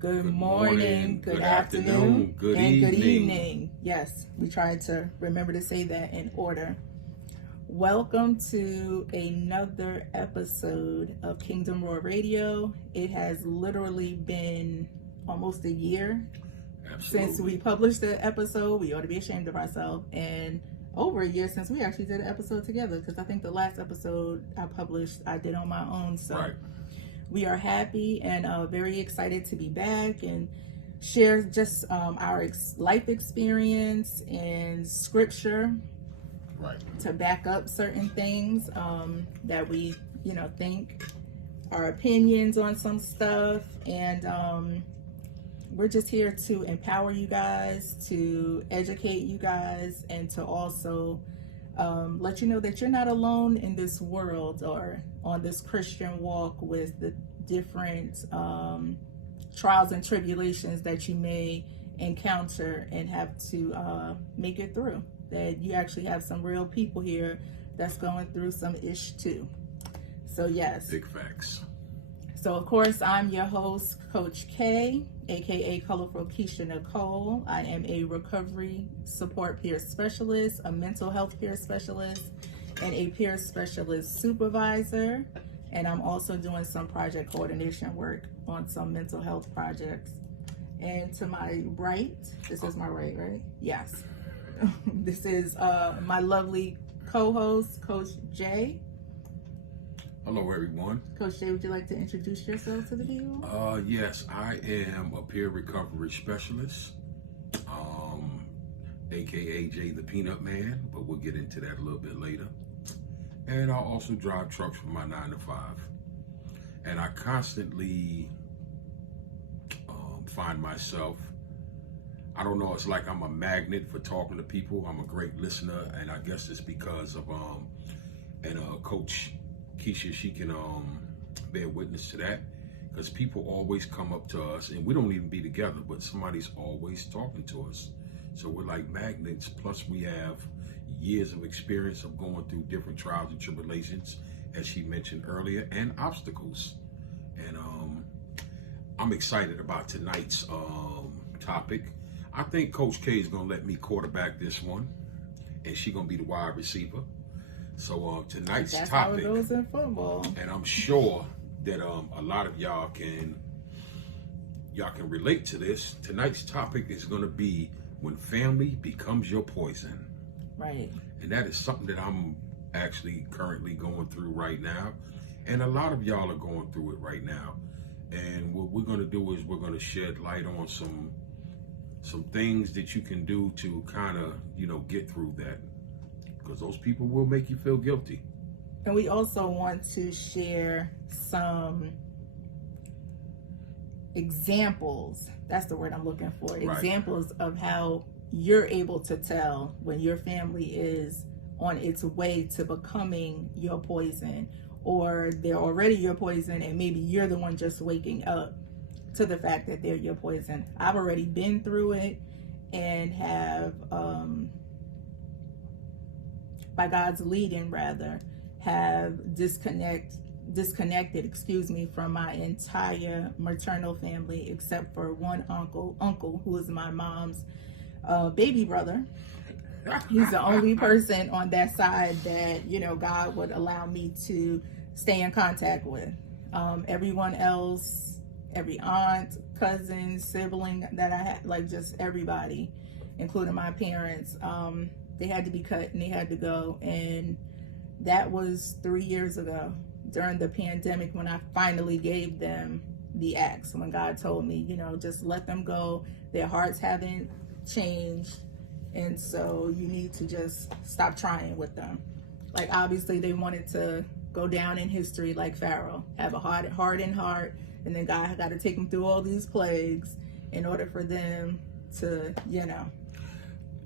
Good morning, good afternoon, good and evening. good evening. Yes, we tried to remember to say that in order. Welcome to another episode of Kingdom Roar Radio. It has literally been almost a year since we published the episode. We ought to be ashamed of ourselves. And over a year since we actually did an episode together, because I think the last episode I published, I did on my own. So. Right. We are happy and very excited to be back and share just our life experience and scripture, right, to back up certain things that we, think, our opinions on some stuff. And we're just here to empower you guys, to educate you guys, and to also let you know that you're not alone in this world or on this Christian walk with the different trials and tribulations that you may encounter and have to make it through. That you actually have some real people here that's going through some ish too. So yes. Big facts. So of course, I'm your host, Coach K, aka Colorful Keisha Nicole. I am a recovery support peer specialist, a mental health peer specialist, and a peer specialist supervisor. And I'm also doing some project coordination work on some mental health projects. And to my right, this is my right? Yes. This is my lovely co-host, Coach J. Hello, everyone. Coach J, would you like to introduce yourself to the people? Yes, I am a peer recovery specialist, aka Jay the Peanut Man, but we'll get into that a little bit later. And I also drive trucks for my 9 to 5. And I constantly find myself, I don't know, it's like I'm a magnet for talking to people. I'm a great listener, and I guess it's because of Coach Keisha, she can bear witness to that, because people always come up to us, and we don't even be together, but somebody's always talking to us. So we're like magnets, plus we have years of experience of going through different trials and tribulations, as she mentioned earlier, and obstacles. And I'm excited about tonight's topic. I think Coach K is going to let me quarterback this one, and she's going to be the wide receiver. So tonight's That's topic, how it goes in football. and I'm sure that a lot of y'all can relate to this. Tonight's topic is going to be when family becomes your poison. Right. And that is something that I'm actually currently going through right now. And a lot of y'all are going through it right now. And what we're going to do is we're going to shed light on some things that you can do to kind of, get through that. Because those people will make you feel guilty. And we also want to share some examples. That's the word I'm looking for. Right. Examples of how you're able to tell when your family is on its way to becoming your poison, or they're already your poison and maybe you're the one just waking up to the fact that they're your poison. I've already been through it and have, by God's leading rather, have disconnected from my entire maternal family except for one uncle who is my mom's baby brother. He's the only person on that side that, God would allow me to stay in contact with. Everyone else, every aunt, cousin, sibling that I had, like just everybody, including my parents, they had to be cut and they had to go. And that was 3 years ago during the pandemic when I finally gave them the axe, when God told me, just let them go. Their hearts haven't changed, and so you need to just stop trying with them. Like, obviously they wanted to go down in history like Pharaoh, have a hardened heart, and then God got to take them through all these plagues in order for them to,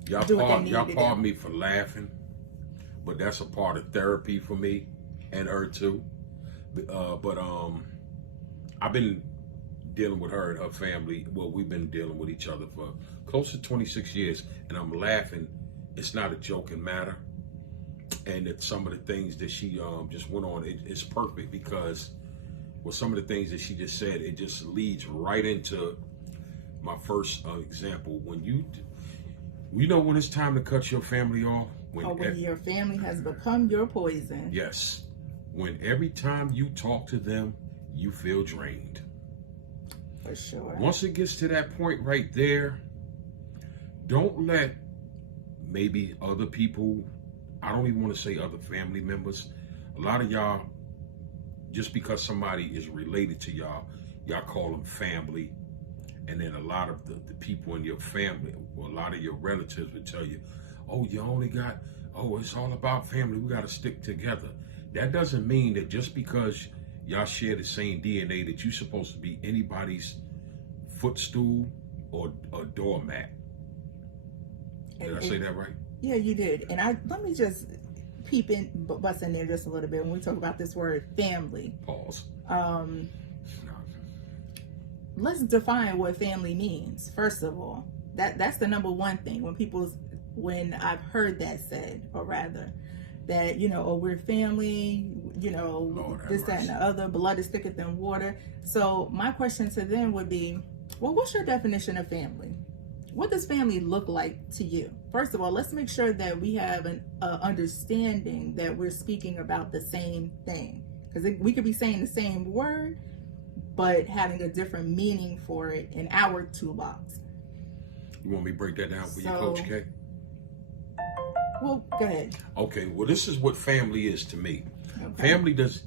Y'all pardon me for laughing, but that's a part of therapy for me and her too. But I've been dealing with her and her family. Well, we've been dealing with each other for close to 26 years, and I'm laughing. It's not a joking matter. And that some of the things that she just went on, it's perfect, because Well, some of the things that she just said, it just leads right into my first example. When you know when it's time to cut your family off. When your family has become your poison. Yes. When every time you talk to them, you feel drained. For sure. Once it gets to that point right there, don't let maybe other people, I don't even want to say other family members. A lot of y'all, just because somebody is related to y'all call them family. And then a lot of the people in your family, or a lot of your relatives would tell you, oh, it's all about family. We got to stick together. That doesn't mean that just because y'all share the same DNA that you're supposed to be anybody's footstool or doormat. Did I say that right? Yeah, you did. And let me just bust in there just a little bit when we talk about this word family. Pause. Let's define what family means. First of all, that's the number one thing when I've heard that said, or rather, that we're family, Lord this, that, and the other. Blood is thicker than water. So my question to them would be, well, what's your definition of family? What does family look like to you? First of all, let's make sure that we have an understanding that we're speaking about the same thing, because we could be saying the same word, but having a different meaning for it in our toolbox. You want me to break that down for you, Coach K? Well, go ahead. Okay, well, this is what family is to me. Okay.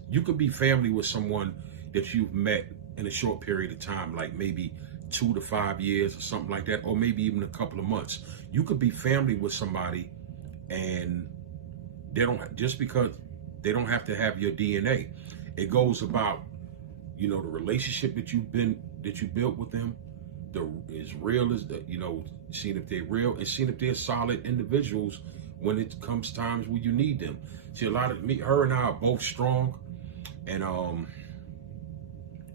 You could be family with someone that you've met in a short period of time, like maybe 2 to 5 years or something like that, or maybe even a couple of months. You could be family with somebody and just because they don't have to have your DNA. It goes about, the relationship that you built with them, as real as seeing if they're real and seeing if they're solid individuals when it comes times when you need them. See, her and I are both strong, and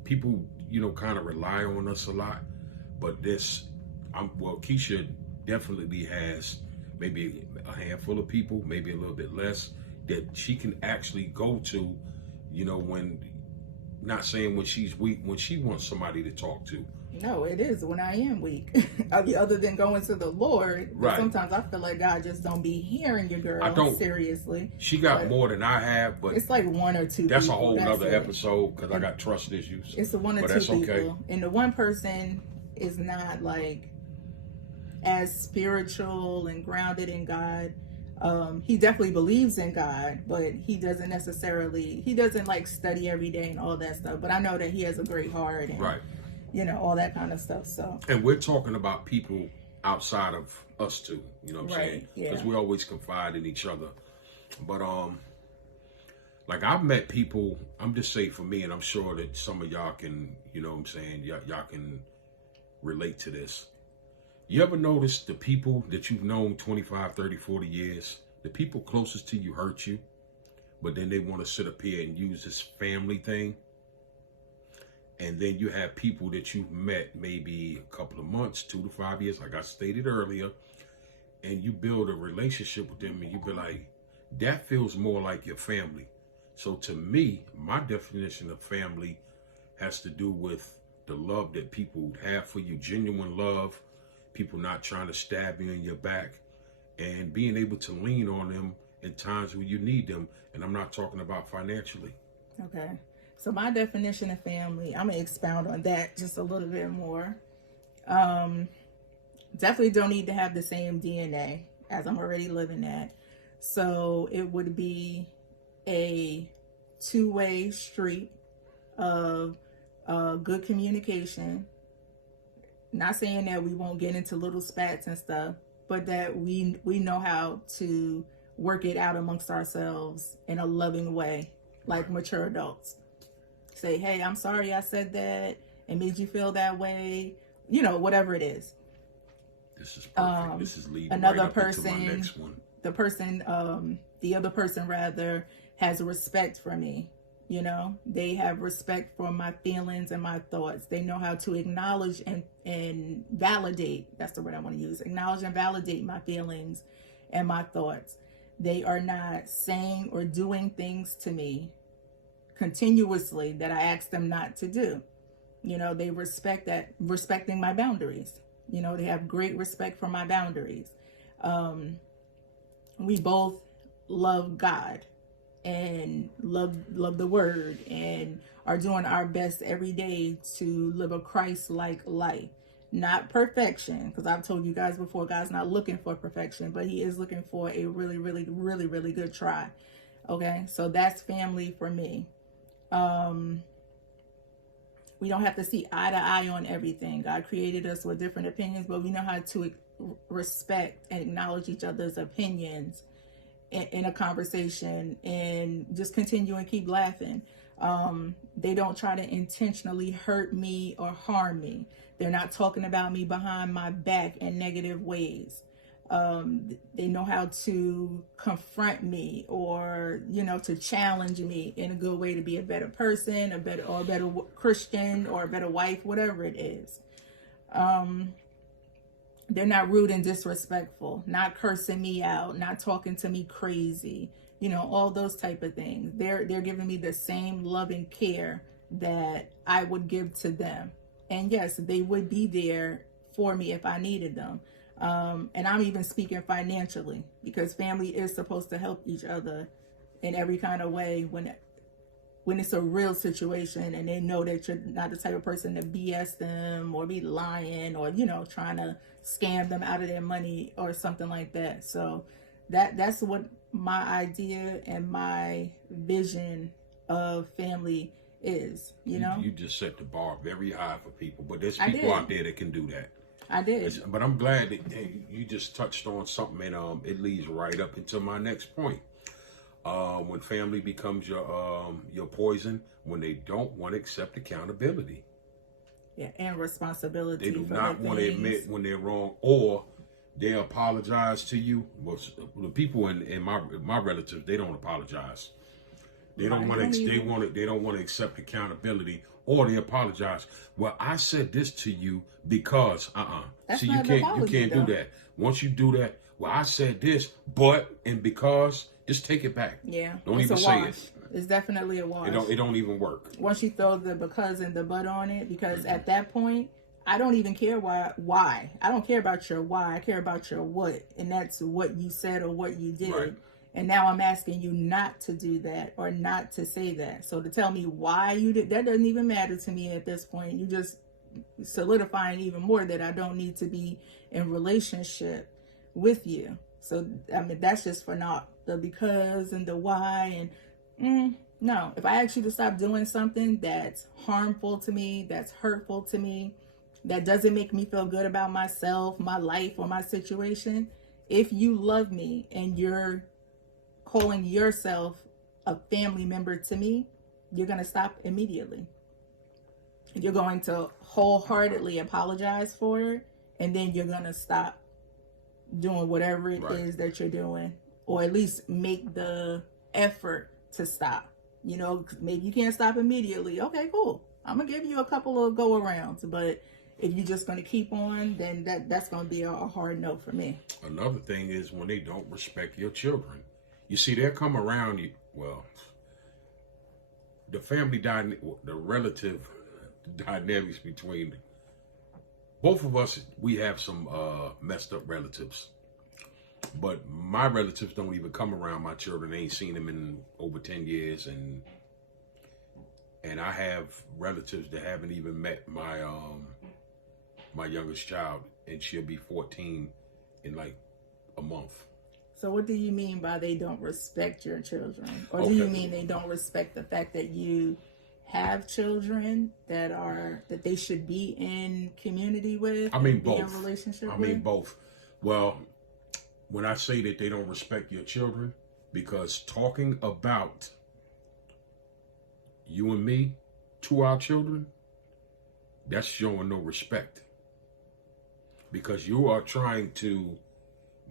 people, kind of rely on us a lot. But Keisha definitely has maybe a handful of people, maybe a little bit less, that she can actually go to, when, not saying when she's weak, when she wants somebody to talk to. No, it is when I am weak. I mean, other than going to the Lord, right. Sometimes I feel like God just don't be hearing your girl. Seriously. She got more than I have, but it's like one or two. That's people. a whole nother episode, because I got trust issues. It's one or two people, okay. And the one person is not like as spiritual and grounded in God. He definitely believes in God, but he doesn't like study every day and all that stuff. But I know that he has a great heart and right. All that kind of stuff. So, and we're talking about people outside of us too, what I'm saying? Because we always confide in each other. But like I've met people, I'm just saying for me, and I'm sure that some of y'all can, y'all can relate to this. You ever notice the people that you've known 25, 30, 40 years, the people closest to you hurt you, but then they want to sit up here and use this family thing? And then you have people that you've met maybe a couple of months, 2 to 5 years, like I stated earlier, and you build a relationship with them and you be like, that feels more like your family. So to me, my definition of family has to do with the love that people have for you, genuine love, people not trying to stab you in your back, and being able to lean on them in times when you need them. And I'm not talking about financially. Okay. So my definition of family, I'm going to expound on that just a little bit more. Definitely don't need to have the same DNA as I'm already living at. So it would be a two-way street of good communication. Not saying that we won't get into little spats and stuff, but that we know how to work it out amongst ourselves in a loving way, like mature adults. Say, hey, I'm sorry I said that. It made you feel that way. Whatever it is. This is perfect. This is leading another right up person, into my next one. The other person rather has respect for me. They have respect for my feelings and my thoughts. They know how to acknowledge and validate. That's the word I want to use. Acknowledge and validate my feelings and my thoughts. They are not saying or doing things to me continuously that I ask them not to do. You know, they respecting my boundaries. You know, they have great respect for my boundaries. We both love God and love the word and are doing our best every day to live a Christ-like life. Not perfection, because I've told you guys before, God's not looking for perfection, but he is looking for a really, really, really, really good try. Okay, so that's family for me. We don't have to see eye to eye on everything. God created us with different opinions, but we know how to respect and acknowledge each other's opinions in a conversation and just continue and keep laughing. They don't try to intentionally hurt me or harm me. They're not talking about me behind my back in negative ways. They know how to confront me or, you know, to challenge me in a good way to be a better person, a better Christian or a better wife, whatever it is. They're not rude and disrespectful, not cursing me out, not talking to me crazy, you know, all those type of things. They're giving me the same love and care that I would give to them. And yes, they would be there for me if I needed them. And I'm even speaking financially, because family is supposed to help each other in every kind of way when it's a real situation and they know that you're not the type of person to BS them or be lying or, you know, trying to scam them out of their money or something like that. So that's what my idea and my vision of family is, you know. You just set the bar very high for people, but there's people out there that can do that. I did. But I'm glad that you just touched on something, and it leads right up into my next point. When family becomes your poison, when they don't want to accept accountability. Yeah, and responsibility. They do not want to admit when they're wrong, or they apologize to you. Well, the people in my relatives, they don't apologize. They don't want to. They don't want to accept accountability, or they apologize. Well, I said this to you because That's see, not you an can't apology, do that. Once you do that, well, I said this, but and because, just take it back. Yeah, don't it's even a say wash. it. It's definitely a wash. It don't even work. Once you throw the because and the but on it, because at that point, I don't even care why. I don't care about your why. I care about your what, and that's what you said or what you did. Right. And now I'm asking you not to do that or not to say that. So to tell me why you did that doesn't even matter to me at this point. You just solidifying even more that I don't need to be in relationship with you. So I mean, that's just for naught. The because and the why and no. If I ask you to stop doing something that's harmful to me, that's hurtful to me, that doesn't make me feel good about myself, my life, or my situation, if you love me and you're calling yourself a family member to me, you're going to stop immediately. You're going to wholeheartedly apologize for it, and then you're going to stop doing whatever it is that you're doing, or at least make the effort to stop. You know, maybe you can't stop immediately. Okay, cool. I'm going to give you a couple of go-arounds, but if you're just going to keep on, then that's going to be a hard no for me. Another thing is when they don't respect your children. You see, they'll come around you. Well, the the relative dynamics between both of us, we have some messed up relatives. But my relatives don't even come around my children. They ain't seen them in over 10 years. And I have relatives that haven't even met my my youngest child, and she'll be 14 in like a month. So what do you mean by they don't respect your children? Or do you mean they don't respect the fact that you have children that they should be in community with? I mean both. both. In relationship I mean both. Well, when I say that they don't respect your children, because talking about you and me to our children, that's showing no respect. Because you are trying to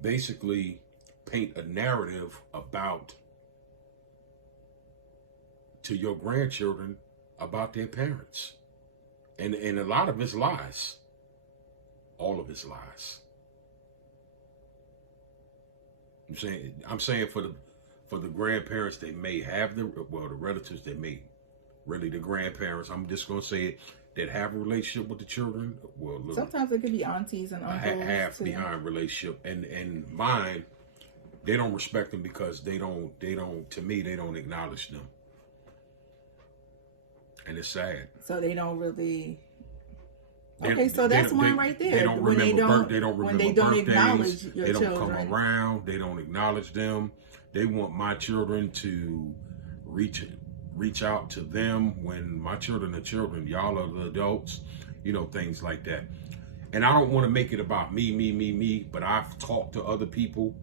basically paint a narrative about to your grandchildren about their parents. And a lot of it's lies. All of it's lies. I'm saying for the grandparents that may have the relatives that may really the grandparents, I'm just going to say it, that have a relationship with the children. Well, look, Sometimes it could be aunties and uncles. half too. behind relationship. And mine, they don't respect them because they don't, to me, they don't acknowledge them. And it's sad. So they don't really. They- Okay, so that's one right there. They don't When remember when they don't birthdays. acknowledge your They don't children. come around. They don't acknowledge them. They want my children to reach out to them when my children are children. Y'all are the adults, things like that. And I don't want to make it about me, but I've talked to other people,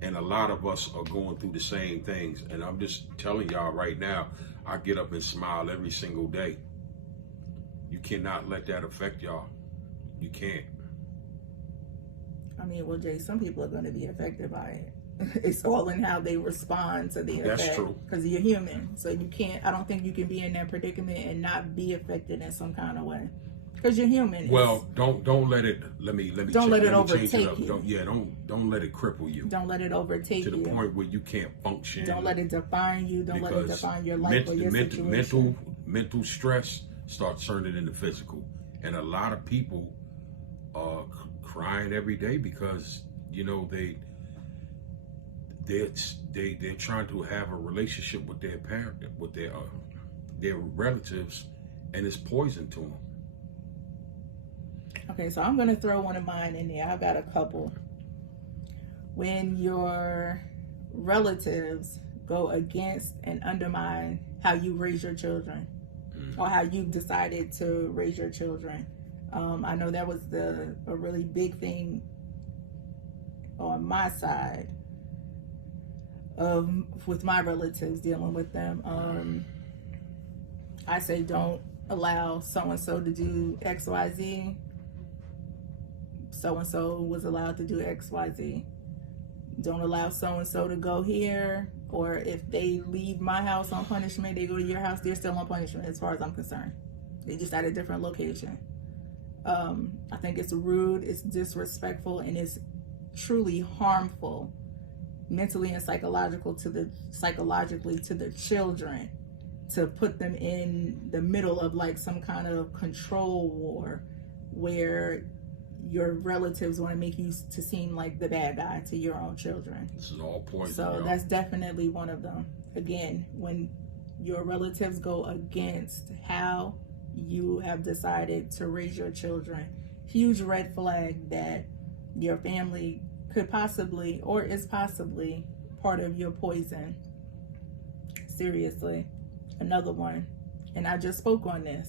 and a lot of us are going through the same things. And I'm just telling y'all right now, I get up and smile every single day. You cannot let that affect y'all. You can't. I mean, well, Jay, some people are going to be affected by it. It's all in how they respond to the That's effect. true. Because you're human, so you can't. I don't think you can be in that predicament and not be affected in some kind of way. Because you're human. Well, don't let it. Let me. Don't let it let me change overtake up. you. Don't let it cripple you Don't let it overtake to the you. point where you can't function. Don't let it define you. Don't let it because define your life or your situation. mental stress starts turning into physical, and a lot of people are crying every day because they're trying to have a relationship with their parent, with their relatives, and it's poison to them. Okay, so I'm going to throw one of mine in there. I've got a couple. When your relatives go against and undermine how you raise your children, or how you've decided to raise your children. I know that was a really big thing on my side with my relatives, dealing with them. I say don't allow so-and-so to do XYZ. So-and-so was allowed to do XYZ. Don't allow so-and-so to go here. Or if they leave my house on punishment, they go to your house, they're still on punishment as far as I'm concerned. They just at a different location. I think it's rude, it's disrespectful, and it's truly harmful mentally and psychologically to the children, to put them in the middle of like some kind of control war where your relatives want to make you to seem like the bad guy to your own children. This is all poison. So that's definitely one of them. Again, when your relatives go against how you have decided to raise your children, huge red flag that your family could possibly or is possibly part of your poison. Seriously. Another one, and I just spoke on this.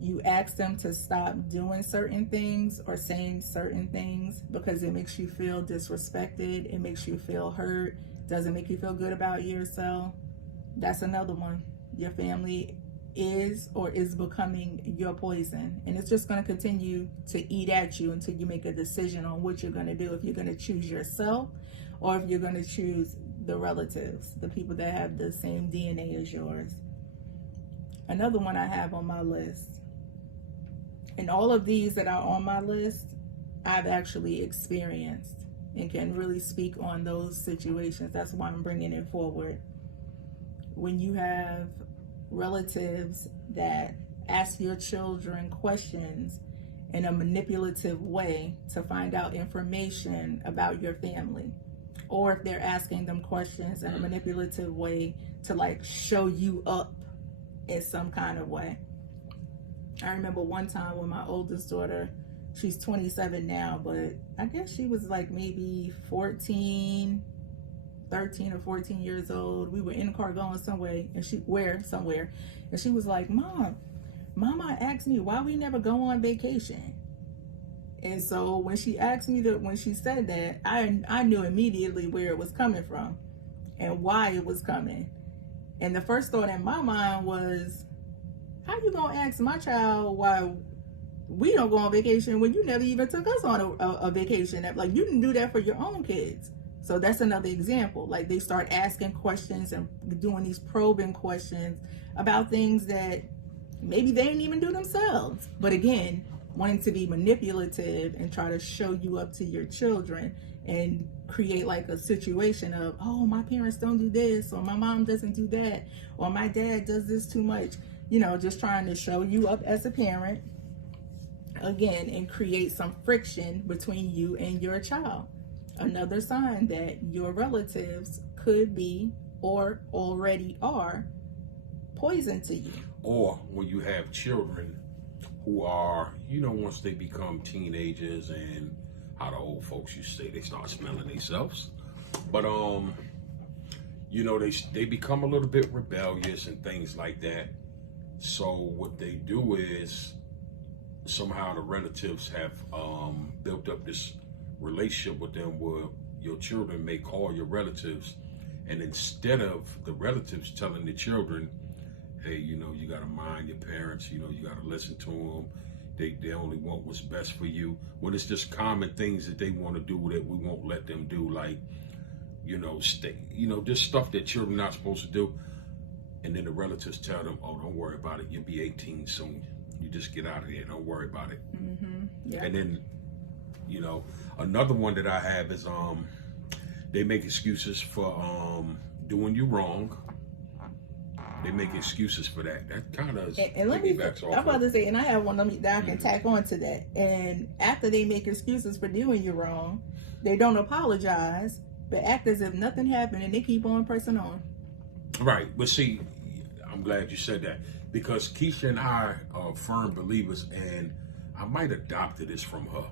You ask them to stop doing certain things or saying certain things because it makes you feel disrespected, it makes you feel hurt, doesn't make you feel good about yourself. That's another one. Your family is or is becoming your poison, and it's just going to continue to eat at you until you make a decision on what you're going to do, if you're going to choose yourself or if you're going to choose the relatives, the people that have the same DNA as yours. Another one I have on my list, and all of these that are on my list, I've actually experienced and can really speak on those situations. That's why I'm bringing it forward. When you have relatives that ask your children questions in a manipulative way to find out information about your family, or if they're asking them questions in a manipulative way to like show you up in some kind of way. I remember one time when my oldest daughter, she's 27 now, but I guess she was like maybe 13 or 14 years old. We were in the car going somewhere, and and she was like, Mama asked me why we never go on vacation. And so when she asked me when she said that, I knew immediately where it was coming from and why it was coming. And the first thought in my mind was, how you gonna ask my child why we don't go on vacation when you never even took us on a vacation? Like, you didn't do that for your own kids. So that's another example. Like, they start asking questions and doing these probing questions about things that maybe they didn't even do themselves. But again, wanting to be manipulative and try to show you up to your children and create like a situation of, oh, my parents don't do this, or my mom doesn't do that, or my dad does this too much, just trying to show you up as a parent again and create some friction between you and your child. Another sign that your relatives could be or already are poison to you. Or when you have children who are, once they become teenagers, and how the old folks used to say, they start smelling themselves. But they become a little bit rebellious and things like that. So what they do is somehow the relatives have built up this relationship with them where your children may call your relatives, and instead of the relatives telling the children, hey, you got to mind your parents, you got to listen to them, they only want what's best for you. When it's just common things that they want to do that we won't let them do, like, just stuff that children not supposed to do. And then the relatives tell them, oh, don't worry about it. You'll be 18 soon. You just get out of here. Don't worry about it. Mm-hmm. Yeah. And then, another one that I have is they make excuses for doing you wrong. They make excuses for that. That kind of and let me. I'm about to say, and I have one that I can tack on to that. And after they make excuses for doing you wrong, they don't apologize, but act as if nothing happened, and they keep on pressing on. Right, but see, I'm glad you said that, because Keisha and I are firm believers, and I might adopt this from her,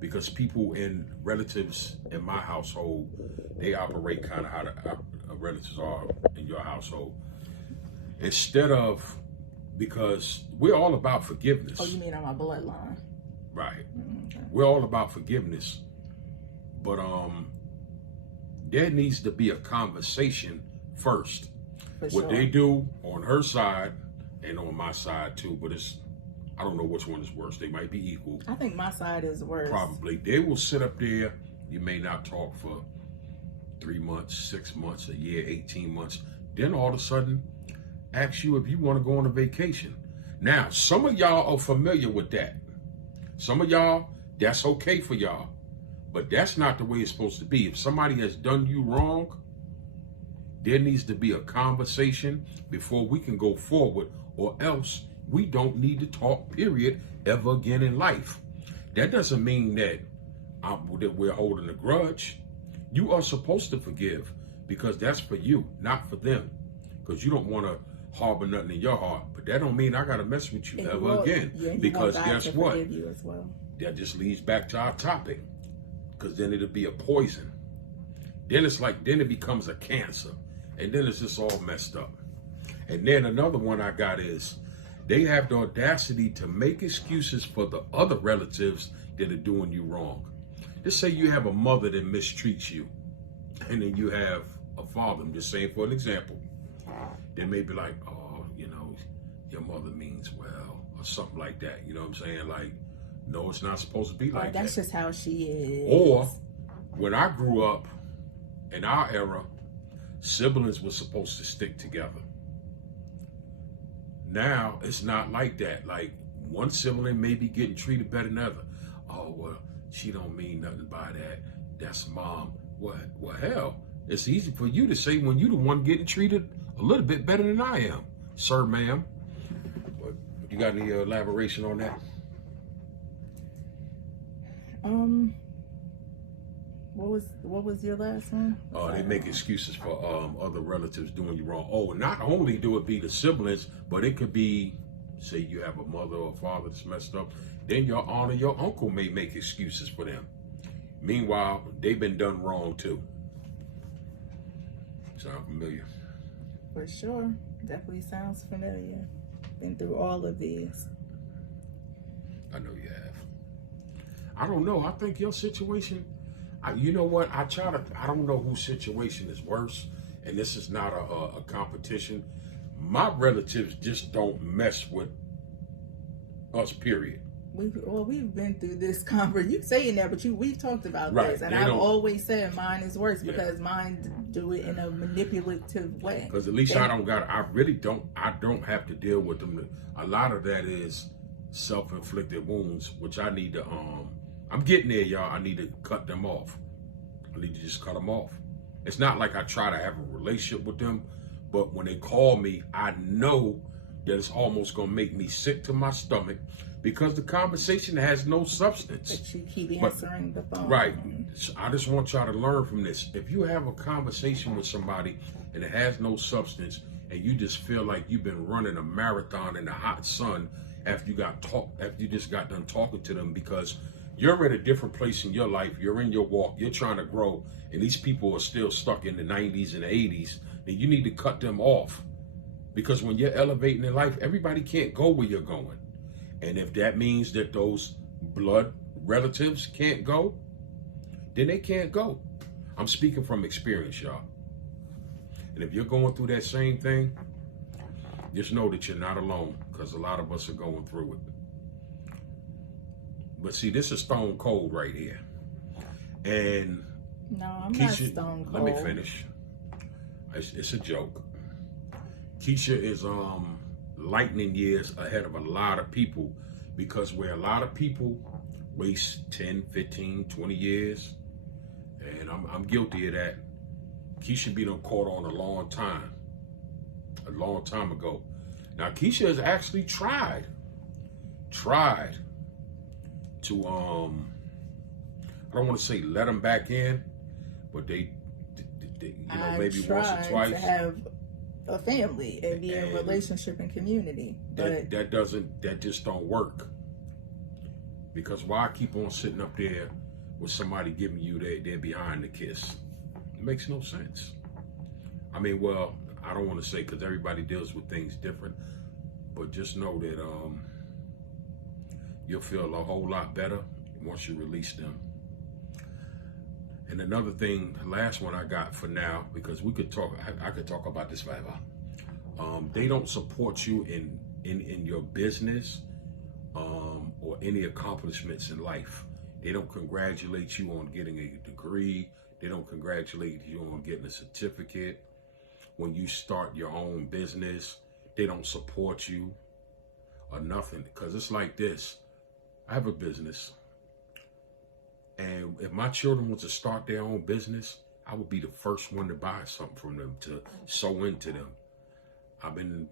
because people and relatives in my household, they operate kind of how the relatives are in your household. Instead of, because we're all about forgiveness. Oh, you mean on my bloodline? Right. Okay. We're all about forgiveness, but there needs to be a conversation first. For what sure. they do on her side and on my side too, but I don't know which one is worse. They might be equal. I think my side is worse. Probably. They will sit up there. You may not talk for 3 months, 6 months, a year, 18 months. Then all of a sudden, ask you if you want to go on a vacation. Now, some of y'all are familiar with that. Some of y'all, that's okay for y'all. But that's not the way it's supposed to be. If somebody has done you wrong, there needs to be a conversation before we can go forward, or else we don't need to talk, period, ever again in life. That doesn't mean that we're holding a grudge. You are supposed to forgive, because that's for you, not for them. Because you don't want to harbor nothing in your heart. But that don't mean I got to mess with you ever again. Yeah, because guess what? You as well. That just leads back to our topic. Because then it'll be a poison. Then it becomes a cancer. And then it's just all messed up. And then another one I got is, they have the audacity to make excuses for the other relatives that are doing you wrong. Just say you have a mother that mistreats you, and then you have a father, I'm just saying for an example. They may be like, oh, your mother means well, or something like that. You know what I'm saying? Like, no, it's not supposed to be like that. That's just how she is. Or, when I grew up, in our era, siblings were supposed to stick together. Now, it's not like that. Like, one sibling may be getting treated better than the other. Oh, well, she don't mean nothing by that. That's mom. What? Well, hell, it's easy for you to say when you the one getting treated a little bit better than I am, sir, ma'am. But you got any elaboration on that? What was your last one? They make excuses for other relatives doing you wrong. Oh, not only do it be the siblings, but it could be, say you have a mother or father that's messed up, then your aunt or your uncle may make excuses for them. Meanwhile, they've been done wrong too. Sound familiar? For sure. Definitely sounds familiar. Been through all of these. I know you have. I don't know. I think your situation, you know what? I don't know whose situation is worse, and this is not a competition. My relatives just don't mess with us, period. We've been through this conversation. You saying that, but we've talked about this, and I've always said mine is worse because mine do it in a manipulative way. Because at least I don't have to deal with them. A lot of that is self-inflicted wounds, which I need to I'm getting there, y'all. I need to cut them off. I need to just cut them off. It's not like I try to have a relationship with them, but when they call me, I know that it's almost gonna make me sick to my stomach because the conversation has no substance. But you keep answering the phone. Right. So I just want y'all to learn from this. If you have a conversation with somebody and it has no substance, and you just feel like you've been running a marathon in the hot sun after you just got done talking to them, because you're at a different place in your life, you're in your walk, you're trying to grow, and these people are still stuck in the 90s and the 80s, then you need to cut them off. Because when you're elevating in life, everybody can't go where you're going. And if that means that those blood relatives can't go, then they can't go. I'm speaking from experience, y'all. And if you're going through that same thing, just know that you're not alone, because a lot of us are going through it. But see, this is stone cold right here. And no, I'm Keisha, not stone cold. let me finish. It's a joke. Keisha is lightning years ahead of a lot of people, because where a lot of people waste 10, 15, 20 years, and I'm guilty of that. Keisha been caught on a long time ago. Now Keisha has actually tried to I don't want to say let them back in, but they maybe once or twice. To have a family and be in relationship and community, but that just don't work. Because why keep on sitting up there with somebody giving you their behind the kiss? It makes no sense. I mean, well, I don't want to say, because everybody deals with things different, but just know that you'll feel a whole lot better once you release them. And another thing, the last one I got for now, because we could talk, I could talk about this forever. They don't support you in your business or any accomplishments in life. They don't congratulate you on getting a degree. They don't congratulate you on getting a certificate. When you start your own business, they don't support you or nothing. Because it's like this. I have a business. And if my children want to start their own business, I would be the first one to buy something from them, to sow into them. I've been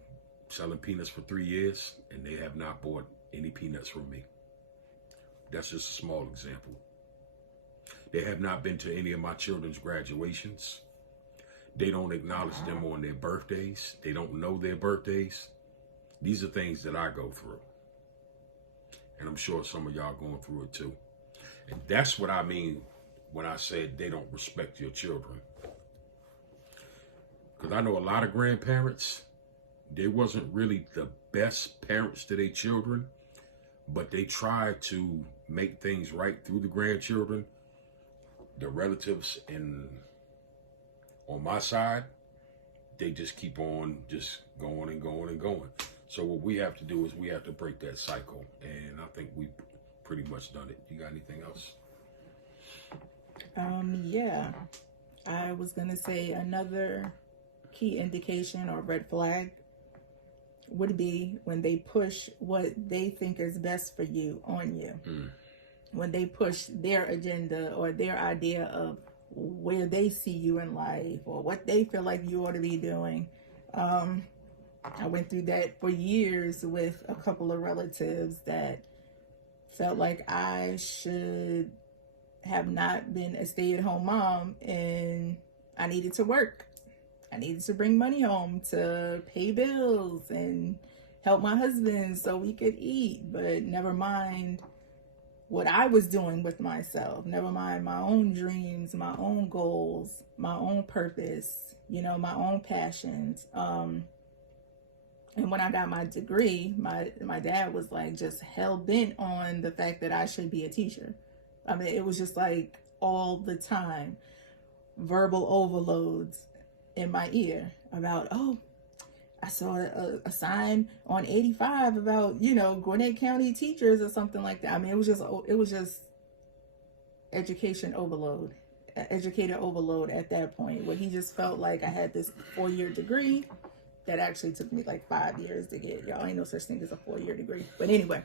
selling peanuts for 3 years, and they have not bought any peanuts from me. That's just a small example. They have not been to any of my children's graduations. They don't acknowledge them on their birthdays. They don't know their birthdays. These are things that I go through. And I'm sure some of y'all going through it too. And that's what I mean when I said they don't respect your children. Because I know a lot of grandparents, they wasn't really the best parents to their children, but they tried to make things right through the grandchildren. The relatives on my side, they just keep on just going and going and going. So what we have to do is we have to break that cycle. And I think we pretty much done it. You got anything else? Yeah. I was going to say another key indication or red flag would be when they push what they think is best for you on you. When they push their agenda or their idea of where they see you in life or what they feel like you ought to be doing. I went through that for years with a couple of relatives that felt like I should have not been a stay-at-home mom and I needed to work. I needed to bring money home to pay bills and help my husband so we could eat, but never mind what I was doing with myself. Never mind my own dreams, my own goals, my own purpose, my own passions. And when I got my degree, my dad was like just hell bent on the fact that I should be a teacher. I mean, it was just like all the time, verbal overloads in my ear about, oh, I saw a sign on 85 about, Gwinnett County teachers or something like that. I mean, it was just educated overload at that point, where he just felt like I had this 4-year degree that actually took me like 5 years to get. Y'all ain't no such thing as a 4-year degree. But anyway,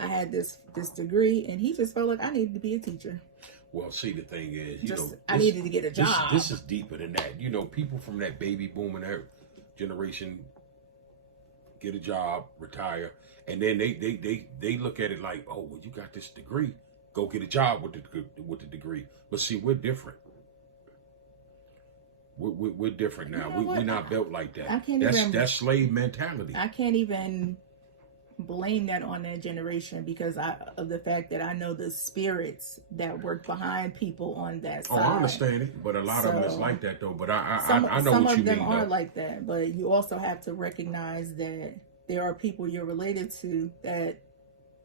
I had this degree, and he just felt like I needed to be a teacher. Well, see, the thing is, I needed to get a job. This is deeper than that. People from that baby boom and that generation get a job, retire, and then they look at it like, oh, well, you got this degree, go get a job with the degree. But see, we're different. We're different now. We're not built like that. That's slave mentality. I can't even blame that on that generation because of the fact that I know the spirits that work behind people on that side. Oh, I understand it, but a lot of them is like that though. But I know some what you mean. Some of them are like that, but you also have to recognize that there are people you're related to that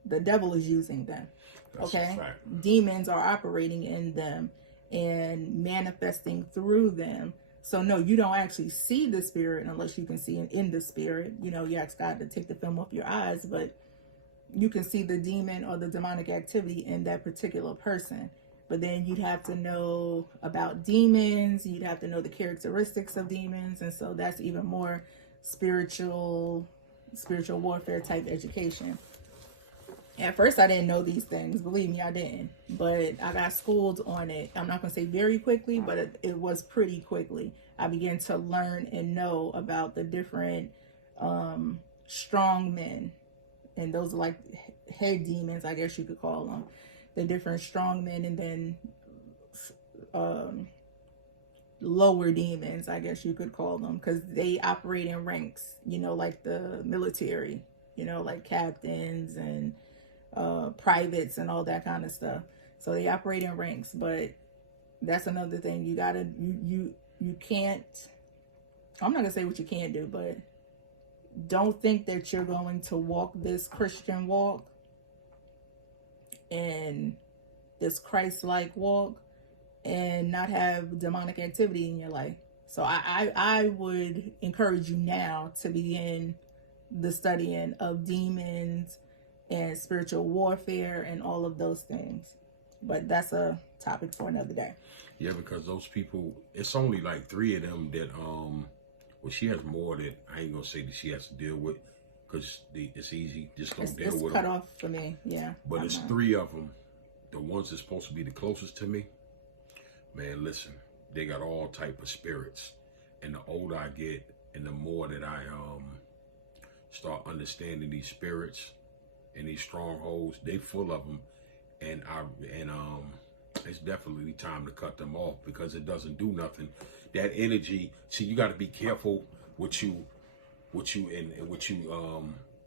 the devil is using them. That's a fact. Demons are operating in them and manifesting through them. So no, you don't actually see the spirit unless you can see it in the spirit. You ask God to take the film off your eyes, but you can see the demon or the demonic activity in that particular person. But then you'd have to know about demons. You'd have to know the characteristics of demons. And so that's even more spiritual warfare type education. At first, I didn't know these things. Believe me, I didn't. But I got schooled on it. I'm not going to say very quickly, but it was pretty quickly. I began to learn and know about the different strong men. And those are like head demons, I guess you could call them. The different strong men and then lower demons, I guess you could call them. Because they operate in ranks, like the military, like captains and privates and all that kind of stuff. So they operate in ranks, but that's another thing. You can't, I'm not gonna say what you can't do, but don't think that you're going to walk this Christian walk and this Christ-like walk and not have demonic activity in your life. So I would encourage you now to begin the studying of demons and spiritual warfare and all of those things. But that's a topic for another day. Yeah, because those people, it's only like 3 of them that, well, she has more that I ain't gonna say that she has to deal with because it's easy. Just don't deal with them. It's cut off for me, yeah. But it's 3 of them, the ones that's supposed to be the closest to me. Man, listen, they got all type of spirits. And the older I get and the more that I start understanding these spirits, and these strongholds, they full of them, and it's definitely time to cut them off because it doesn't do nothing. That energy, see, you got to be careful what you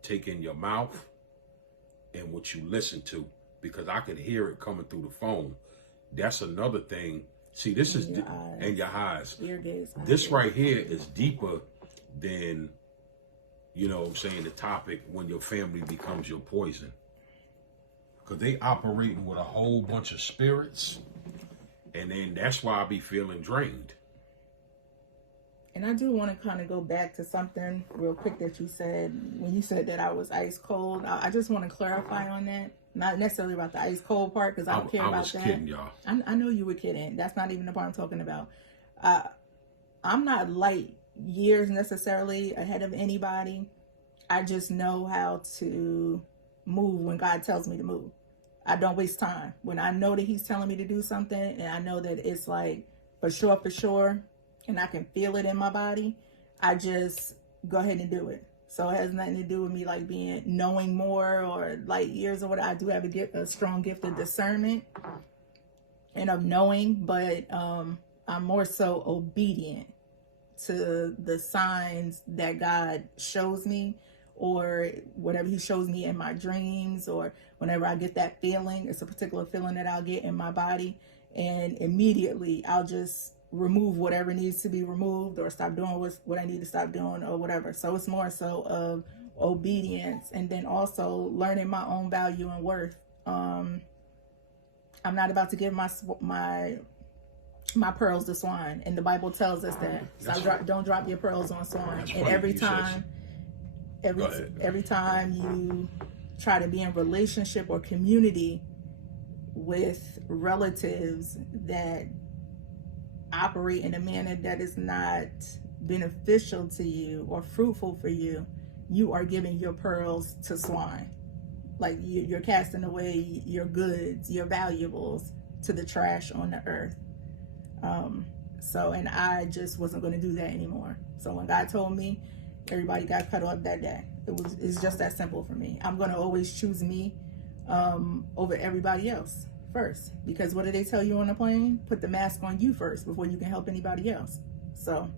take in your mouth and what you listen to, because I can hear it coming through the phone. That's another thing. See, this is and your eyes. This right here is deeper than, saying the topic when your family becomes your poison. Because they operating with a whole bunch of spirits. And then that's why I be feeling drained. And I do want to kind of go back to something real quick that you said. When you said that I was ice cold, I just want to clarify on that. Not necessarily about the ice cold part, because I don't care about that. I was kidding, y'all. I know you were kidding. That's not even the part I'm talking about. I'm not light years necessarily ahead of anybody. I just know how to move when God tells me to move. I don't waste time. When I know that he's telling me to do something and I know that it's like for sure, and I can feel it in my body, I just go ahead and do it. So it has nothing to do with me like knowing more or light years or whatever. I do have a strong gift of discernment and of knowing, but I'm more so obedient to the signs that God shows me, or whatever he shows me in my dreams, or whenever I get that feeling. It's a particular feeling that I'll get in my body, and immediately I'll just remove whatever needs to be removed or stop doing what I need to stop doing or whatever. So it's more so of obedience, and then also learning my own value and worth. I'm not about to give my pearls to swine, and the Bible tells us that. So don't drop your pearls on swine. That's and every time you try to be in relationship or community with relatives that operate in a manner that is not beneficial to you or fruitful for you, you are giving your pearls to swine. Like you're casting away your goods, your valuables to the trash on the earth. So, and I just wasn't going to do that anymore. So when God told me, everybody got cut off that day. It's just that simple for me. I'm going to always choose me over everybody else first. Because what do they tell you on the plane? Put the mask on you first before you can help anybody else. So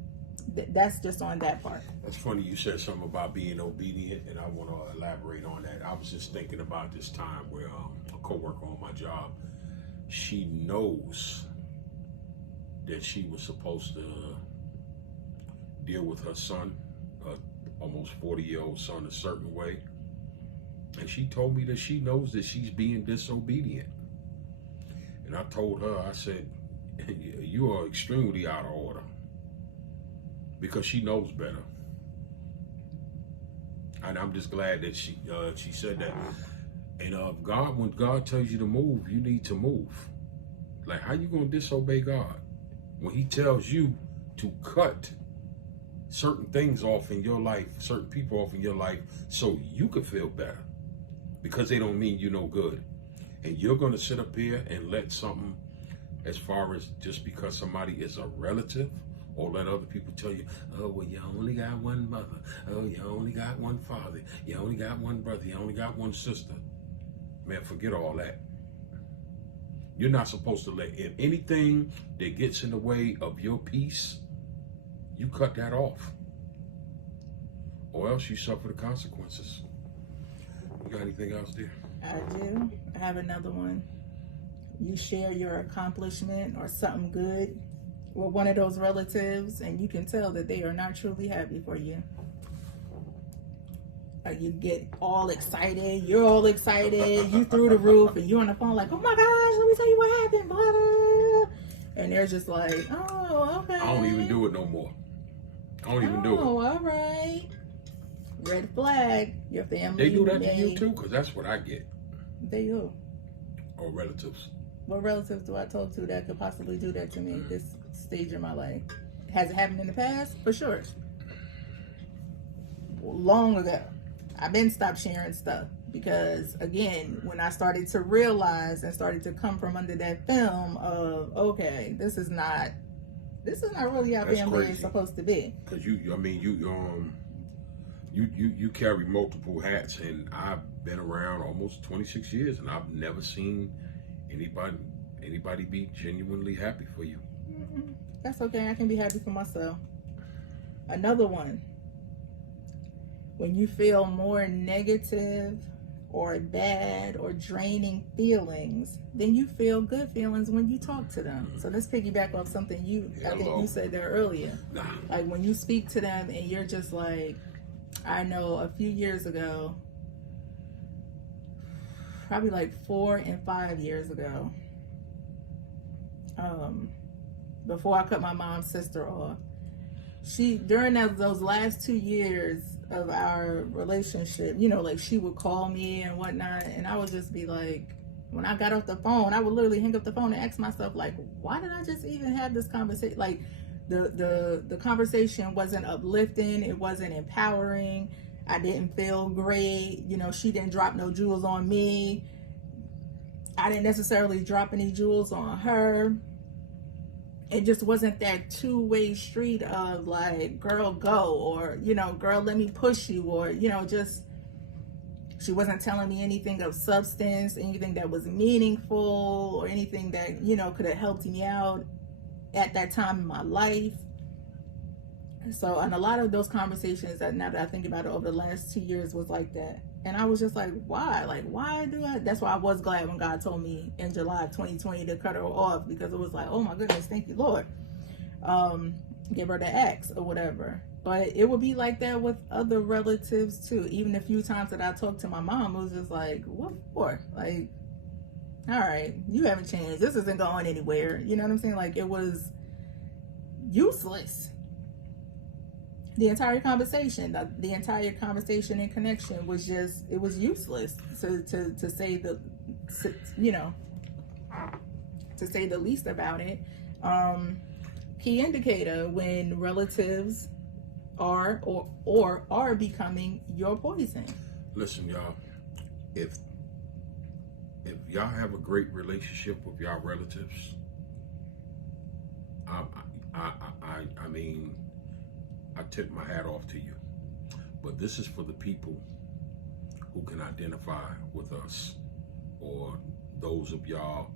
that's just on that part. That's funny you said something about being obedient, and I want to elaborate on that. I was just thinking about this time where a coworker on my job, she knows that she was supposed to deal with her son, almost 40-year-old son, a certain way. And she told me that she knows that she's being disobedient. And I told her, I said, you are extremely out of order. Because she knows better. And I'm just glad that she said that. And when God tells you to move, you need to move. Like, how you gonna disobey God when He tells you to cut certain things off in your life, certain people off in your life, so you could feel better? Because they don't mean you no good. And you're gonna sit up here and let something, as far as just because somebody is a relative, or let other people tell you, oh, well, you only got one mother. Oh, you only got one father. You only got one brother. You only got one sister. Man, forget all that. You're not supposed to let anything that gets in the way of your peace, you cut that off. Or else you suffer the consequences. You got anything else there? I do. I have another one. You share your accomplishment or something good with one of those relatives, and you can tell that they are not truly happy for you. You get all excited, you're all excited, you through the roof, and you're on the phone like, oh my gosh, let me tell you what happened, blah, blah, blah. And they're just like, oh, okay. I don't even do it no more. I don't even do it. Oh, all right. Red flag. Your family. They do that to you too? Because that's what I get. They do. Or relatives. What relatives do I talk to that could possibly do that to me at this stage in my life? Has it happened in the past? For sure. Long ago. I've been stopped sharing stuff because, again, when I started to realize and started to come from under that film of, okay, this is not really how family is supposed to be. Because you carry multiple hats, and I've been around almost 26 years, and I've never seen anybody be genuinely happy for you. Mm-hmm. That's okay. I can be happy for myself. Another one. When you feel more negative or bad or draining feelings, then you feel good feelings when you talk to them. So let's piggyback off something I think you said there earlier. Like when you speak to them and you're just like, I know a few years ago, probably like 4 and 5 years ago, before I cut my mom's sister off, during those last 2 years of our relationship, like she would call me and whatnot, and I would just be like, when I got off the phone, I would literally hang up the phone and ask myself, like, why did I just even have this conversation? Like, the conversation wasn't uplifting, it wasn't empowering, I didn't feel great, she didn't drop no jewels on me, I didn't necessarily drop any jewels on her. It just wasn't that two-way street of like, girl, go, or, girl, let me push you, or, just, she wasn't telling me anything of substance, anything that was meaningful, or anything that, could have helped me out at that time in my life. So, and a lot of those conversations that now that I think about it over the last 2 years was like that. And I was just like, why? Like, why do I? That's why I was glad when God told me in July of 2020 to cut her off, because it was like, oh my goodness, thank you, Lord. Give her the axe or whatever. But it would be like that with other relatives too. Even a few times that I talked to my mom, it was just like, what for? Like, all right, you haven't changed. This isn't going anywhere. You know what I'm saying? Like, it was useless. The entire conversation and connection was just, it was useless to say the least about it. Key indicator when relatives are or are becoming your poison. Listen, y'all, if if y'all have a great relationship with y'all relatives, I mean, I tip my hat off to you. But this is for the people who can identify with us, or those of y'all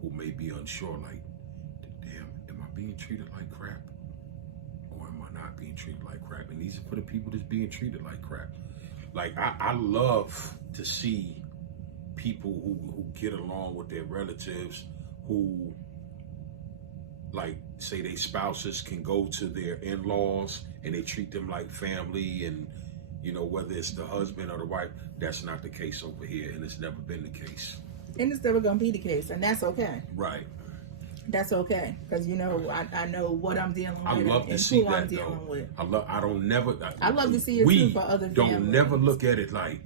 who may be unsure, like, damn, am I being treated like crap? Or am I not being treated like crap? And these are for the people that's being treated like crap. Like, I love to see people who get along with their relatives, who, like, say their spouses can go to their in-laws and they treat them like family, and, you know, whether it's the husband or the wife. That's not the case over here, and it's never been the case. And it's never going to be the case, and that's okay. Right. That's okay, because, you know, I know what I'm dealing with. I love to and see who that, I'm dealing though. with. I love to see it, too, for other don't families. never look at it like,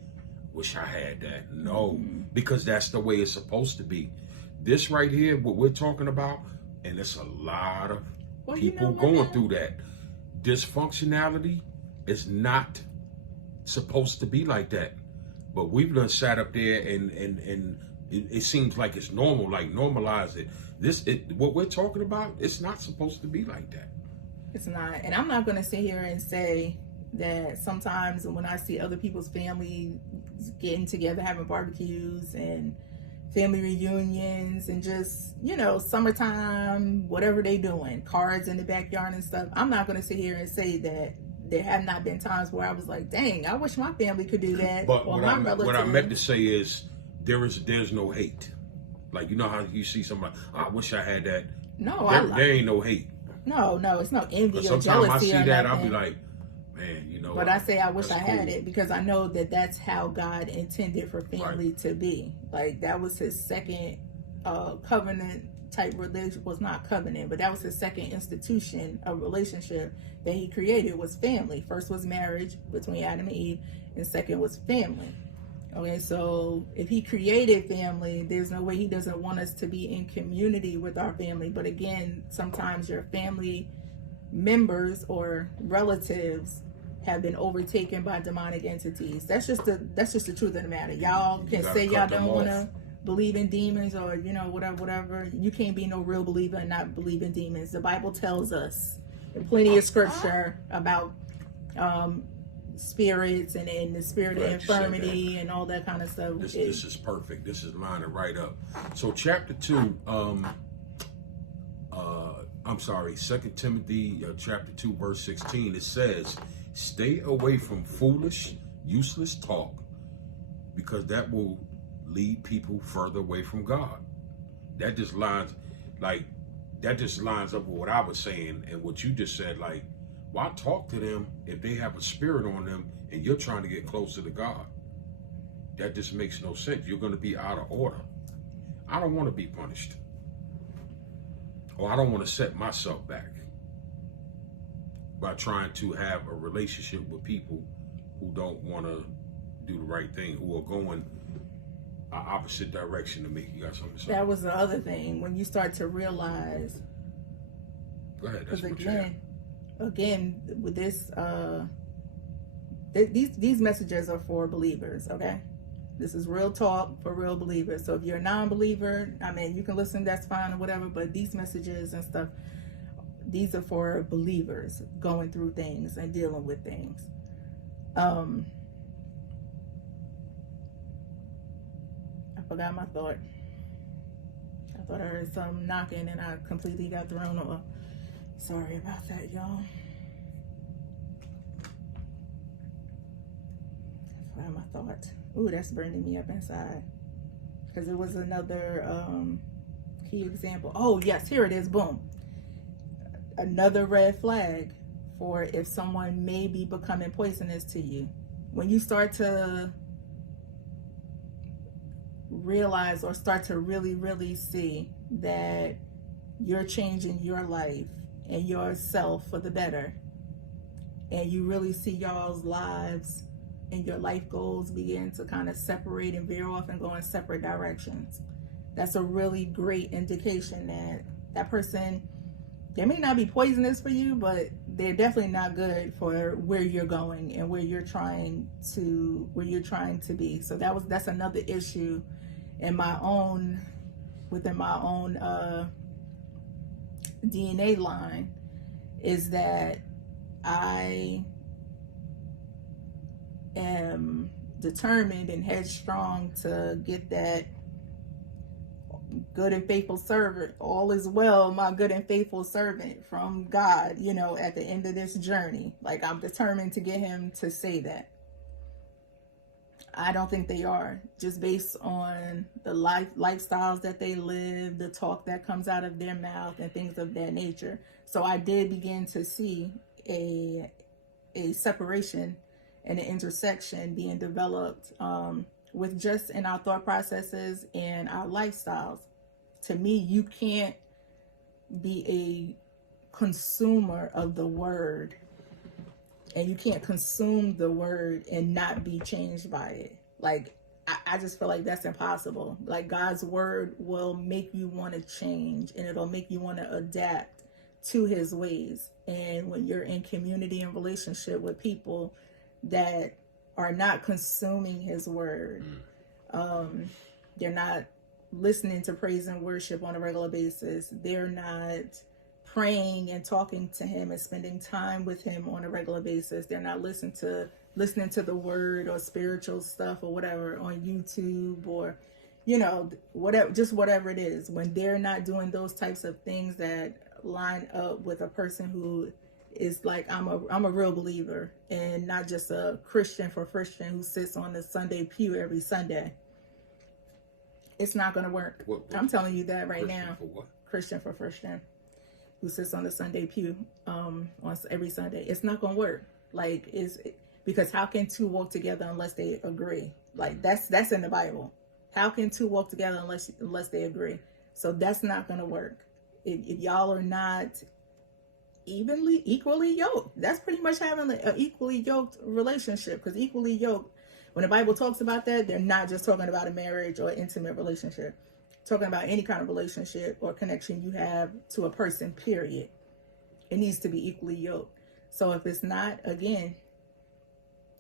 wish I had that. No, because that's the way it's supposed to be. This right here, what we're talking about, and it's a lot of people going through that. Dysfunctionality is not supposed to be like that. But we've done sat up there and it seems like it's normal, like normalize it. What we're talking about, it's not supposed to be like that. It's not. And I'm not going to sit here and say that sometimes when I see other people's family getting together, having barbecues and family reunions and just, you know, summertime, whatever they doing, cards in the backyard and stuff, I'm not going to sit here and say that there have not been times where I was like, dang, I wish my family could do that. But or what I meant to say is there's no hate. Like, you know how you see somebody, I wish I had that. No, there ain't no hate. No, it's no envy or sometimes jealousy. I see or that, nothing. I'll be like, man, you know. But I say I wish I had cool. it, because I know that that's how God intended for family to be. Like, that was his second covenant type religion. Was not covenant, but that was his second institution of relationship that he created, was family. First was marriage between Adam and Eve, and second was family. Okay, so if he created family, there's no way he doesn't want us to be in community with our family. But again, sometimes your family members or relatives have been overtaken by demonic entities. That's just the truth of the matter. Y'all can say y'all don't want to believe in demons, or, you know, whatever. You can't be no real believer and not believe in demons. The Bible tells us in plenty of scripture about spirits and the spirit of infirmity and all that kind of stuff. This is perfect. This is lining right up. So chapter 2, I'm sorry, 2 Timothy chapter 2 verse 16, it says, stay away from foolish, useless talk, because that will lead people further away from God. That just lines up with what I was saying and what you just said. Like, why talk to them if they have a spirit on them and you're trying to get closer to God? That just makes no sense. You're going to be out of order. I don't want to be punished. Or I don't want to set myself back by trying to have a relationship with people who don't want to do the right thing, who are going an opposite direction to me. You got something to say? That was the other thing. When you start to realize, go ahead. That's what again, with this, these messages are for believers, okay? This is real talk for real believers. So if you're a non-believer, I mean, you can listen, that's fine or whatever, but these messages and stuff, these are for believers going through things and dealing with things. I forgot my thought. I thought I heard some knocking and I completely got thrown off. Sorry about that, y'all. I forgot my thought. Ooh, that's burning me up inside. Because it was another key example. Oh, yes, here it is. Boom. Another red flag for if someone may be becoming poisonous to you. When you start to realize or start to really see that you're changing your life and yourself for the better, and you really see y'all's lives and your life goals begin to kind of separate and veer off and go in separate directions, that's a really great indication that that person, they may not be poisonous for you, but they're definitely not good for where you're going and where you're trying to be. So that's another issue in my own, within my own DNA line, is that I am determined and headstrong to get that good and faithful servant, all is well, my good and faithful servant, from God, you know, at the end of this journey. Like, I'm determined to get him to say that. I don't think they are, just based on the lifestyles that they live, the talk that comes out of their mouth, and things of that nature. So I did begin to see a separation and an intersection being developed with just in our thought processes and our lifestyles. To me, you can't be a consumer of the word, and you can't consume the word and not be changed by it. Like, I just feel like that's impossible. Like, God's word will make you want to change, and it'll make you want to adapt to his ways. And when you're in community and relationship with people that are not consuming his word, they're not listening to praise and worship on a regular basis, they're not praying and talking to him and spending time with him on a regular basis, they're not listening to the word or spiritual stuff or whatever on YouTube, or, you know, whatever it is, when they're not doing those types of things that line up with a person who is like, I'm a real believer, and not just a Christian for Christian who sits on the Sunday pew every Sunday, it's not going to work. I'm telling you that right Christian now. For what? Christian for Christian who sits on the Sunday pew on every Sunday. It's not going to work. Like, because how can two walk together unless they agree? Like, that's in the Bible. How can two walk together unless they agree? So that's not going to work. If y'all are not equally yoked, that's pretty much having an equally yoked relationship. Because equally yoked, when the Bible talks about that, they're not just talking about a marriage or intimate relationship. Talking about any kind of relationship or connection you have to a person, period. It needs to be equally yoked. So if it's not, again,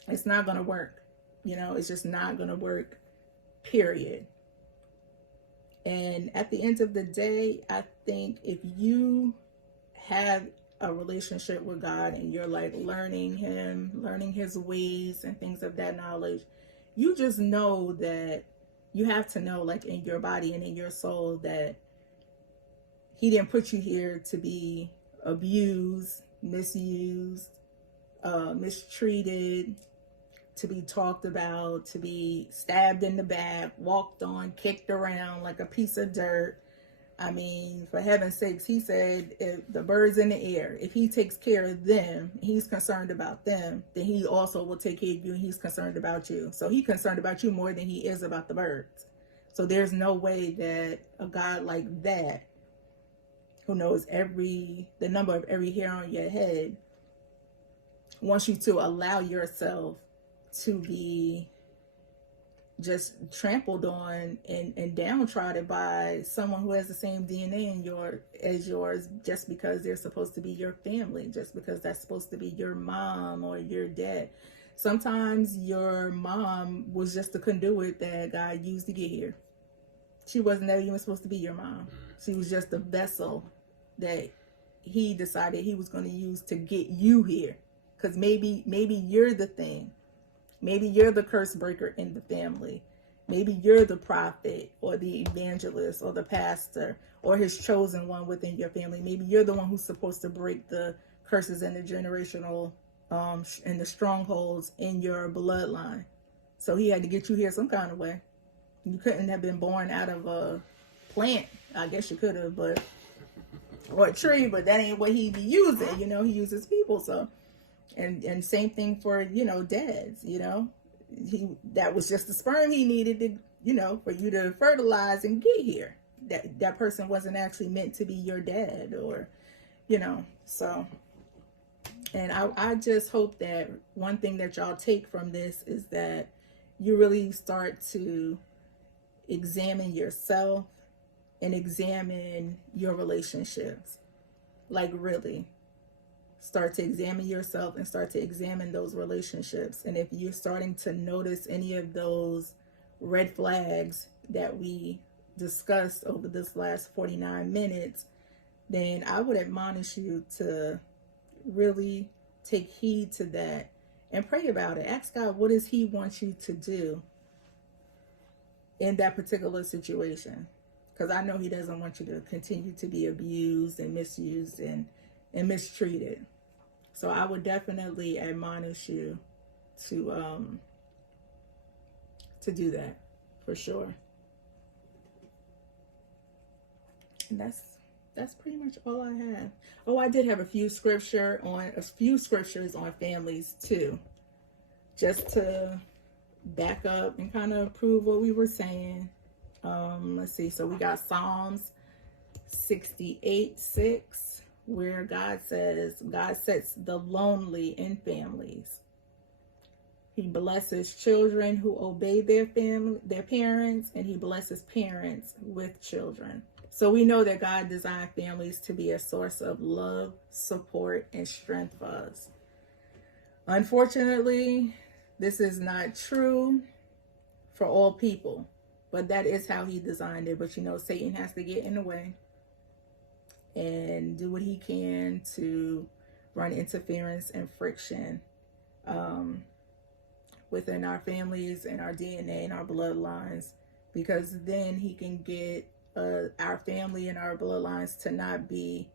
it's not going to work. You know, it's just not going to work, period. And at the end of the day, I think if you have a relationship with God and you're like learning him, learning his ways and things of that knowledge, you just know that you have to know, like, in your body and in your soul, that he didn't put you here to be abused, misused, mistreated, to be talked about, to be stabbed in the back, walked on, kicked around like a piece of dirt. I mean, for heaven's sakes, he said, if the birds in the air, if he takes care of them, he's concerned about them, then he also will take care of you, and he's concerned about you. So he's concerned about you more than he is about the birds. So there's no way that a God like that, who knows the number of every hair on your head, wants you to allow yourself to be just trampled on and downtrodden by someone who has the same DNA as yours, just because they're supposed to be your family, just because that's supposed to be your mom or your dad. Sometimes your mom was just the conduit that God used to get here. She wasn't even supposed to be your mom. She was just a vessel that he decided he was going to use to get you here. Because maybe you're the thing. Maybe you're the curse breaker in the family. Maybe you're the prophet or the evangelist or the pastor or his chosen one within your family. Maybe you're the one who's supposed to break the curses and the generational and the strongholds in your bloodline. So he had to get you here some kind of way. You couldn't have been born out of a plant. I guess you could have, or a tree, but that ain't what he be using. You know, he uses people. So, and same thing for, dads, that was just the sperm he needed to, for you to fertilize and get here. That person wasn't actually meant to be your dad, or, so. And I just hope that one thing that y'all take from this is that you really start to examine yourself and examine your relationships. Like, really start to examine yourself and start to examine those relationships. And if you're starting to notice any of those red flags that we discussed over this last 49 minutes, then I would admonish you to really take heed to that and pray about it. Ask God, what does he want you to do in that particular situation? Because I know he doesn't want you to continue to be abused and misused and mistreated. So I would definitely admonish you to do that for sure. And that's pretty much all I have. Oh, I did have a few scriptures on families too, just to back up and kind of prove what we were saying. Let's see. So we got Psalms 68:6, where God says, God sets the lonely in families. He blesses children who obey their parents, and he blesses parents with children. So we know that God designed families to be a source of love, support, and strength for us. Unfortunately, this is not true for all people, but that is how he designed it. But you know, Satan has to get in the way and do what he can to run interference and friction within our families and our DNA and our bloodlines, because then he can get our family and our bloodlines to not be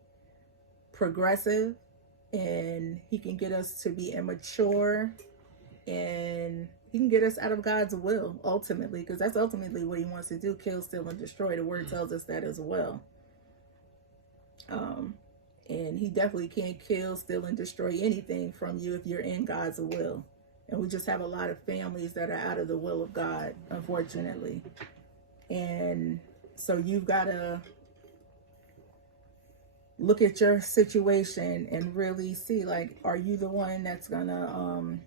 progressive, and he can get us to be immature, and he can get us out of God's will ultimately, because that's ultimately what he wants to do: kill, steal, and destroy. The word tells us that as well. And he definitely can't kill, steal, and destroy anything from you if you're in God's will. And we just have a lot of families that are out of the will of God, unfortunately. And so you've got to look at your situation and really see, like, are you the one that's gonna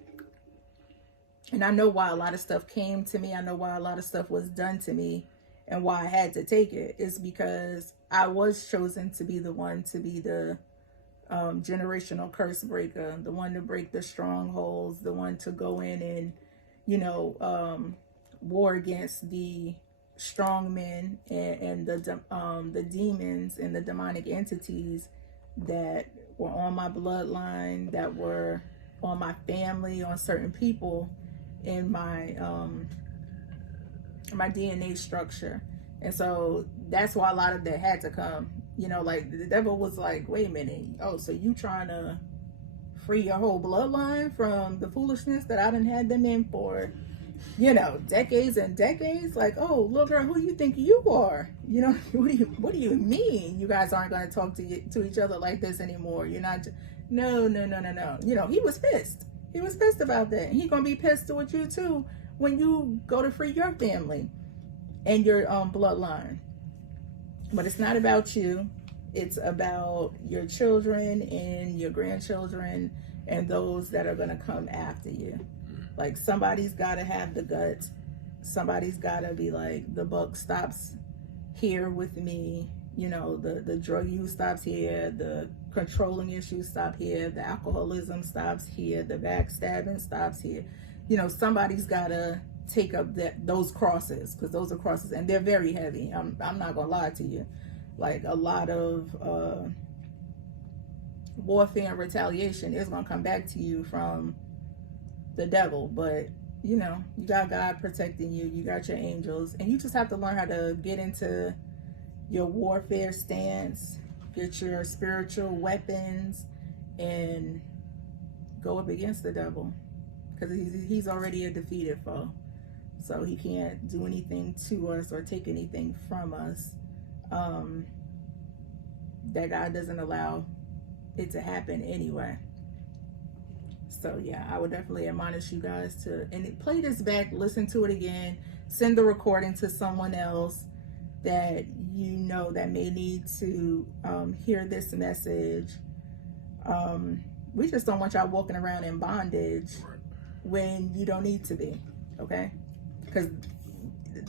and I know why a lot of stuff came to me. I know why a lot of stuff was done to me, and why I had to take it is because I was chosen to be the one to be the generational curse breaker, the one to break the strongholds, the one to go in and, you know, war against the strong men and the demons and the demonic entities that were on my bloodline, that were on my family, on certain people in my my DNA structure. And so that's why a lot of that had to come. You know, like the devil was like, wait a minute, oh, so you trying to free your whole bloodline from the foolishness that I done had them in for, you know, decades and decades? Like, oh, little girl, who do you think you are? You know, what do you mean you guys aren't going to talk to each other like this anymore? You're not, no. You know, he was pissed. He was pissed about that. He's going to be pissed with you too when you go to free your family and your bloodline. But it's not about you. It's about your children and your grandchildren and those that are going to come after you. Like, somebody's got to have the guts. Somebody's got to be like, the buck stops here with me. You know, the drug use stops here. The controlling issues stop here. The alcoholism stops here. The backstabbing stops here. You know, somebody's got to take up those crosses, because those are crosses, and they're very heavy. I'm not gonna lie to you. Like, a lot of warfare and retaliation is gonna come back to you from the devil, but you know, you got God protecting you. You got your angels, and you just have to learn how to get into your warfare stance, get your spiritual weapons, and go up against the devil, because he's already a defeated foe. So he can't do anything to us or take anything from us that God doesn't allow it to happen anyway. So yeah, I would definitely admonish you guys to play this back, listen to it again, send the recording to someone else that you know that may need to hear this message. We just don't want y'all walking around in bondage when you don't need to be, okay? Because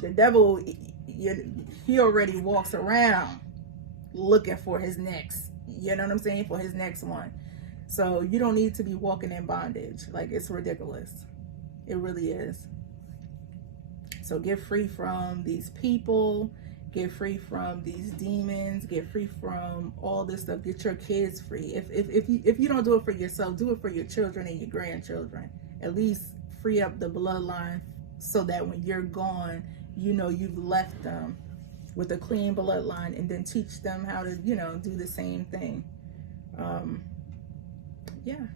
the devil, he already walks around looking for his next, you know what I'm saying, for his next one. So you don't need to be walking in bondage. Like, it's ridiculous. It really is. So get free from these people, get free from these demons, get free from all this stuff. Get your kids free. If you don't do it for yourself, do it for your children and your grandchildren. At least free up the bloodline so that when you're gone, you know you've left them with a clean bloodline, and then teach them how to, you know, do the same thing. Yeah.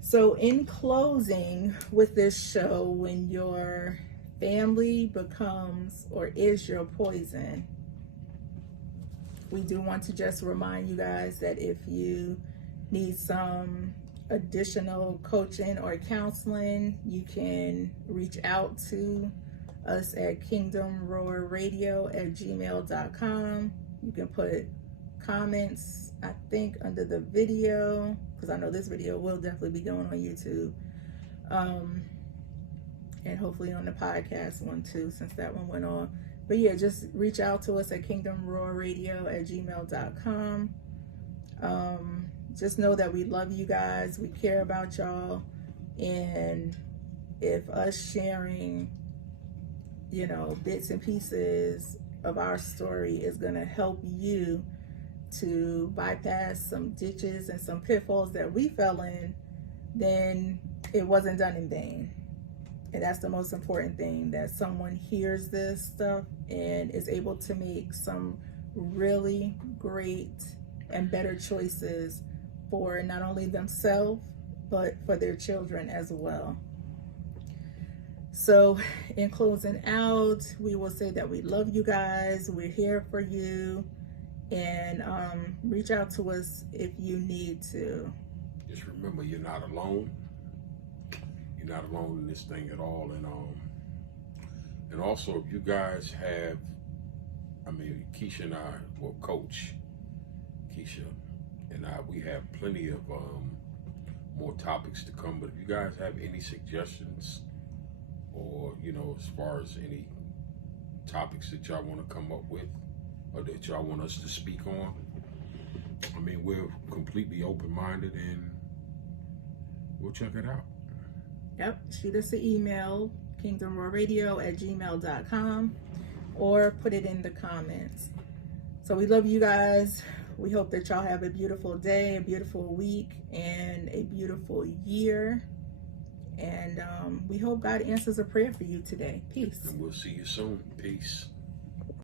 So in closing with this show, when your family becomes or is your poison, we do want to just remind you guys that if you need some additional coaching or counseling, you can reach out to us at kingdomroarradio@gmail.com. You can put comments, I think, under the video, because I know this video will definitely be going on YouTube, and hopefully on the podcast one too, since that one went on. But yeah, just reach out to us at kingdomroarradio@gmail.com. Just know that we love you guys, we care about y'all, and if us sharing, you know, bits and pieces of our story is going to help you to bypass some ditches and some pitfalls that we fell in, then it wasn't done in vain. And that's the most important thing, that someone hears this stuff and is able to make some really great and better choices for not only themselves, but for their children as well. So in closing out, we will say that we love you guys. We're here for you, and reach out to us if you need to. Just remember, you're not alone. You're not alone in this thing at all. And also, if you guys have, Keisha and I, well, Coach Keisha and I, we have plenty of more topics to come. But if you guys have any suggestions, or, you know, as far as any topics that y'all want to come up with, or that y'all want us to speak on, we're completely open-minded, and we'll check it out. Yep, shoot us an email, kingdomroarradio@gmail.com, or put it in the comments. So we love you guys. We hope that y'all have a beautiful day, a beautiful week, and a beautiful year. And we hope God answers a prayer for you today. Peace. And we'll see you soon. Peace.